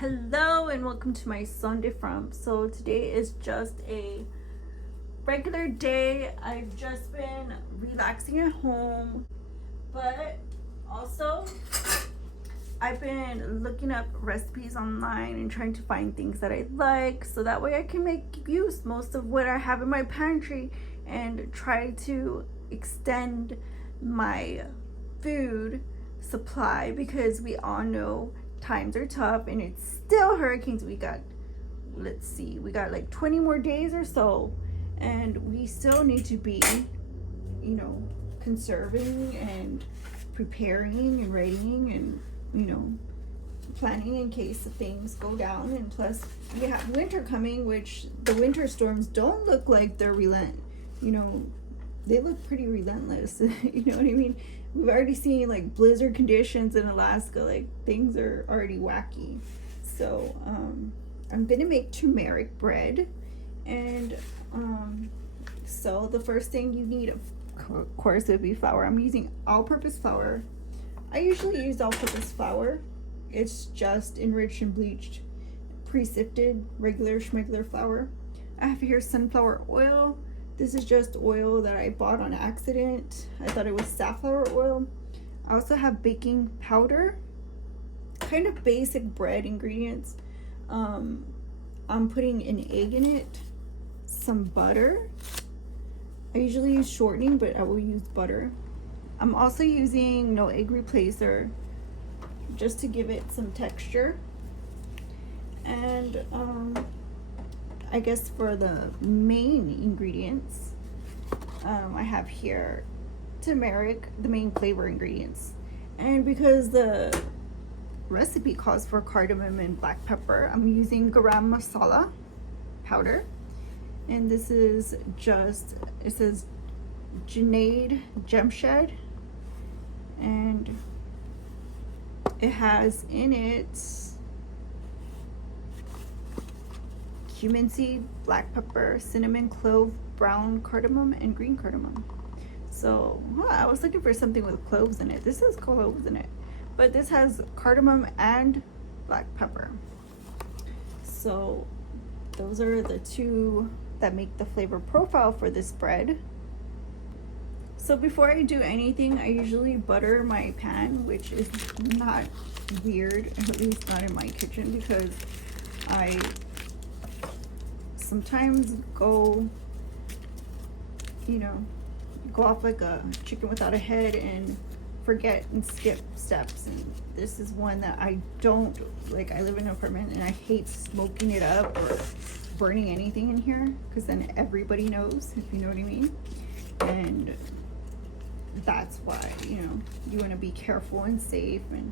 Hello and welcome to my Sunday from. So today is just a regular day. I've just been relaxing at home, but also I've been looking up recipes online and trying to find things that I like so that way I can make use most of what I have in my pantry and try to extend my food supply because we all know times are tough and it's still hurricanes. We got like 20 more days or so, and we still need to be conserving and preparing and readying and planning in case things go down. And plus we have winter coming, which the winter storms don't look like they're they look pretty relentless. You know what I mean? We've already seen like blizzard conditions in Alaska. Like things are already wacky. So I'm gonna make turmeric bread, and so the first thing you need, of course, would be flour. I'm using all-purpose flour. I usually use all-purpose flour. It's just enriched and bleached, pre-sifted, regular schmegular flour. I have here sunflower oil. This is just oil that I bought on accident. I thought it was safflower oil. I also have baking powder, kind of basic bread ingredients. I'm putting an egg in it, some butter. I usually use shortening, but I will use butter. I'm also using no egg replacer just to give it some texture. And I guess for the main ingredients, I have here turmeric, the main flavor ingredients. And because the recipe calls for cardamom and black pepper, I'm using garam masala powder. And this is just, it says Junaid Jamshed, and it has in it cumin seed, black pepper, cinnamon, clove, brown cardamom, and green cardamom. So I was looking for something with cloves in it. This has cloves in it, but this has cardamom and black pepper. So those are the two that make the flavor profile for this bread. So before I do anything, I usually butter my pan, which is not weird, at least not in my kitchen, because I sometimes go off like a chicken without a head and forget and skip steps. And this is one that I don't like. I live in an apartment and I hate smoking it up or burning anything in here, because then everybody knows, if you know what I mean. And that's why you want to be careful and safe and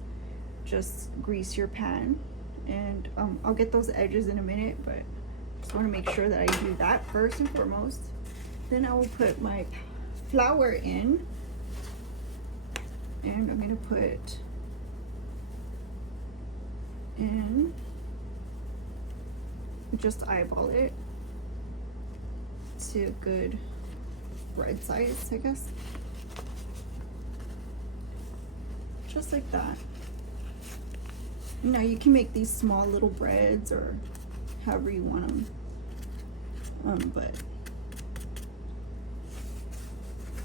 just grease your pan. And I'll get those edges in a minute, but just want to make sure that I do that first and foremost. Then I will put my flour in, and I'm going to put in, just eyeball it to a good bread size, I guess. Just like that. Now you can make these small little breads or however you want them. But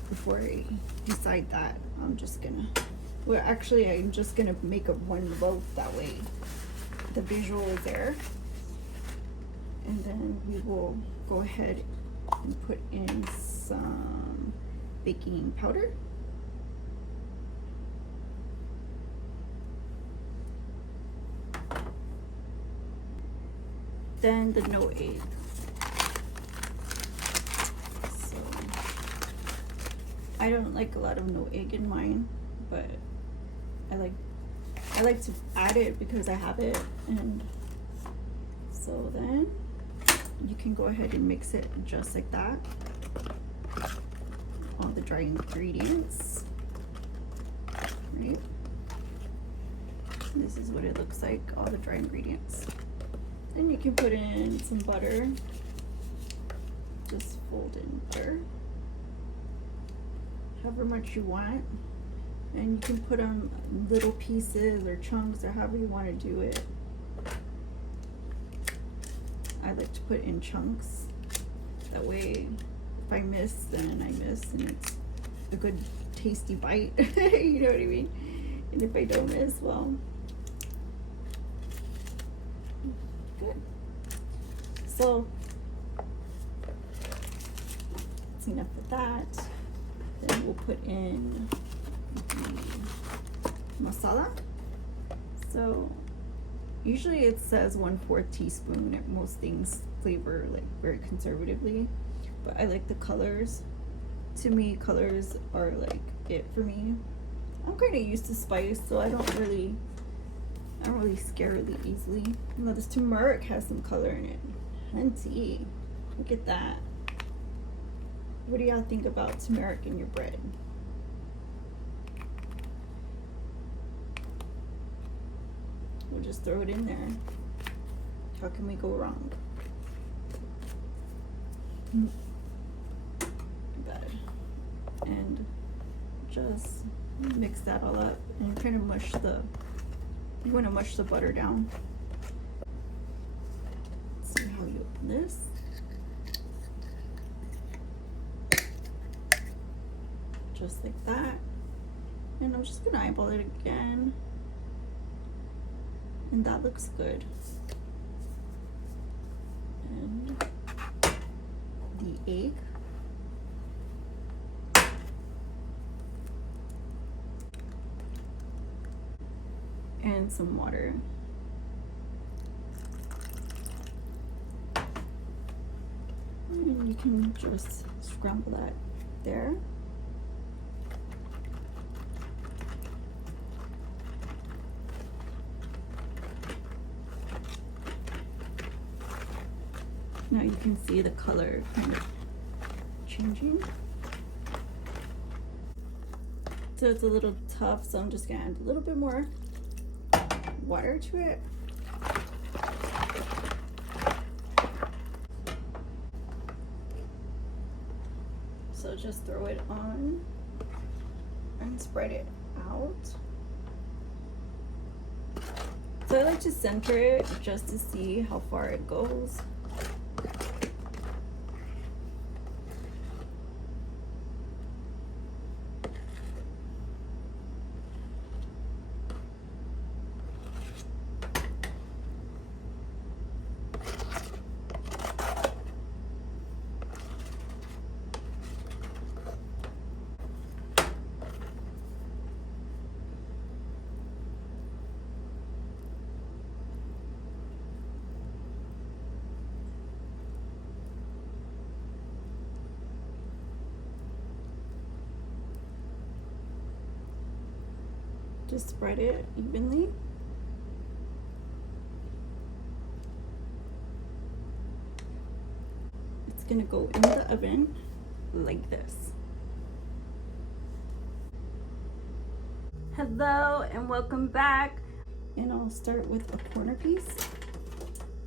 before I decide that, I'm just gonna make a one loaf, that way the visual is there. And then we will go ahead and put in some baking powder. Then the no egg. So I don't like a lot of no egg in mine, but I like to add it because I have it. And so then you can go ahead and mix it just like that. All the dry ingredients. Right? This is what it looks like, all the dry ingredients. Then you can put in some butter. Just fold in butter, however much you want. And you can put on little pieces or chunks or however you want to do it. I like to put in chunks. That way, if I miss, then I miss, and it's a good tasty bite. You know what I mean? And if I don't miss, well, good. So that's enough of that. Then we'll put in the masala. So usually it says 1/4 teaspoon. Most things flavor like very conservatively, but I like the colors. To me, colors are like it for me. I'm kind of used to spice, so I don't really scare really easily. Now this turmeric has some color in it. Hunty, look at that. What do y'all think about turmeric in your bread? We'll just throw it in there. How can we go wrong? Good. And just mix that all up and kind of mush you want to mush the butter down. Let's see how you open this. Just like that. And I'm just gonna eyeball it again. And that looks good. And the egg. And some water. And you can just scramble that there. Now you can see the color kind of changing. So it's a little tough, so I'm just gonna add a little bit more water to it. So just throw it on and spread it out. So I like to center it just to see how far it goes. Just spread it evenly. It's gonna go in the oven like this. Hello and welcome back. And I'll start with a corner piece.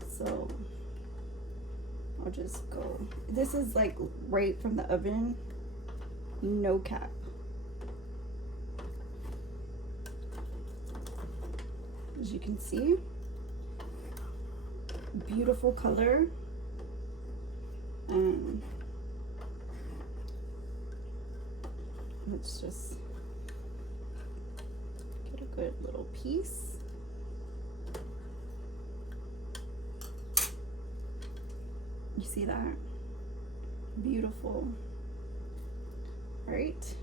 So I'll just go. This is like right from the oven, no cap. As you can see, beautiful color. And let's just get a good little piece. You see that? Beautiful. All right,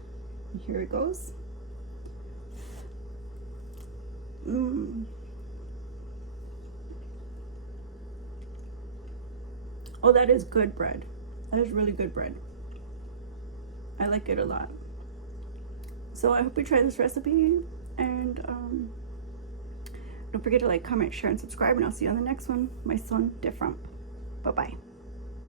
here it goes. Oh, that is good bread. That is really good bread. I like it a lot. So I hope you try this recipe, and don't forget to like, comment, share, and subscribe, and I'll see you on the next one. My son, different. Bye-bye.